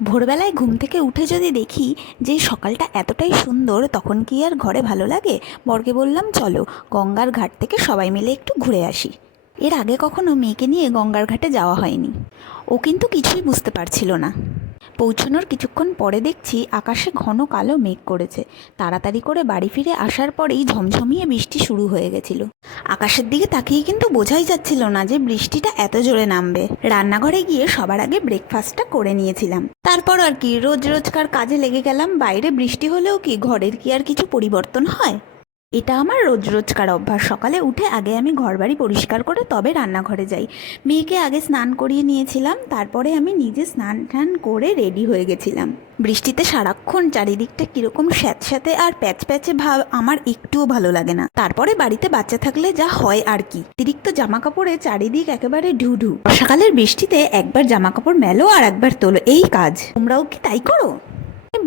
ভোরবেলায় ঘুম থেকে উঠে যদি দেখি যে সকালটা এতটাই সুন্দর, তখন কি আর ঘরে ভালো লাগে? বরকে বললাম, চলো গঙ্গার ঘাট থেকে সবাই মিলে একটু ঘুরে আসি। এর আগে কখনো মেয়েকে নিয়ে গঙ্গার ঘাটে যাওয়া হয়নি। ও কিন্তু কিছুই বুঝতে পারছিল না। পৌঁছানোর কিছুক্ষণ পরে দেখছি আকাশে ঘন কালো মেঘ করেছে। তাড়াতাড়ি করে বাড়ি ফিরে আসার পরেই ঝমঝমিয়ে বৃষ্টি শুরু হয়ে গেছিল। আকাশের দিকে তাকিয়ে কিন্তু বোঝাই যাচ্ছিল না যে বৃষ্টিটা এত জোরে নামবে। রান্নাঘরে গিয়ে সবার আগে ব্রেকফাস্টটা করে নিয়েছিলাম। তারপর আর কি, রোজ রোজকার কাজে লেগে গেলাম। বাইরে বৃষ্টি হলেও কি ঘরের কি আর কিছু পরিবর্তন হয়? এটা আমার রোজ রোজকার অভ্যাস। সকালে উঠে আগে আমি ঘরবাড়ি পরিষ্কার করে তবে রান্নাঘরে যাই। মেয়েকে আগে স্নান করিয়ে নিয়েছিলাম, তারপরে আমি নিজে স্নান টান করে রেডি হয়ে গেছিলাম। বৃষ্টিতে সারাক্ষণ চারিদিকটা কিরকম স্যাঁতস্যাঁতে আর প্যাচ প্যাচে ভাব, আমার একটুও ভালো লাগে না। তারপরে বাড়িতে বাচ্চা থাকলে যা হয় আর কি, অতিরিক্ত জামা কাপড়ে চারিদিক একেবারে ঢুঢু। বর্ষাকালের বৃষ্টিতে একবার জামা কাপড় মেলো আর একবার তোলো, এই কাজ। তোমরাও কি তাই করো?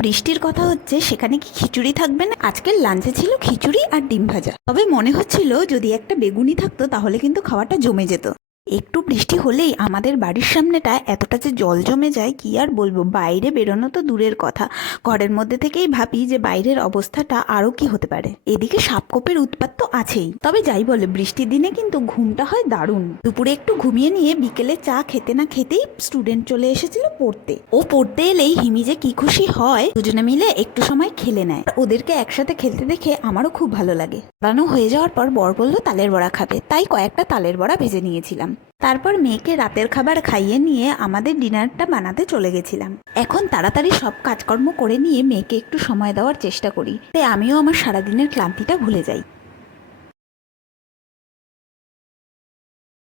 বৃষ্টির কথা হচ্ছে, সেখানে কি খিচুড়ি থাকবে না? আজকের লাঞ্চে ছিল খিচুড়ি আর ডিম ভাজা। তবে মনে হচ্ছিল যদি একটা বেগুনি থাকতো তাহলে কিন্তু খাওয়াটা জমে যেত। একটু বৃষ্টি হলেই আমাদের বাড়ির সামনেটা এতটা যে জল জমে যায় কি আর বলবো। বাইরে বেরোনো তো দূরের কথা, ঘরের মধ্যে থেকেই ভাবি যে বাইরের অবস্থাটা আরও কি হতে পারে। এদিকে সাপকোপের উৎপাত তো আছেই। তবে যাই বলে, বৃষ্টির দিনে কিন্তু ঘুমটা হয় দারুণ। দুপুরে একটু ঘুমিয়ে নিয়ে বিকেলে চা খেতে না খেতেই স্টুডেন্ট চলে এসেছিল পড়তে। ও পড়তে এলেই হিমি যে কি খুশি হয়, দুজনে মিলে একটু সময় খেলে নেয়। ওদেরকে একসাথে খেলতে দেখে আমারও খুব ভালো লাগে। পড়ানো হয়ে যাওয়ার পর বর বলল তালের বড়া খাবে, তাই কয়েকটা তালের বড়া ভেজে নিয়েছিলাম। তারপর মেয়েকে রাতের খাবার খাইয়ে নিয়ে আমাদের ডিনারটা বানাতে চলে গেছিলাম। এখন তাড়াতাড়ি সব কাজকর্ম করে নিয়ে মেয়েকে একটু সময় দেওয়ার চেষ্টা করি, তাই আমিও আমার সারাদিনের ক্লান্তিটা ভুলে যাই।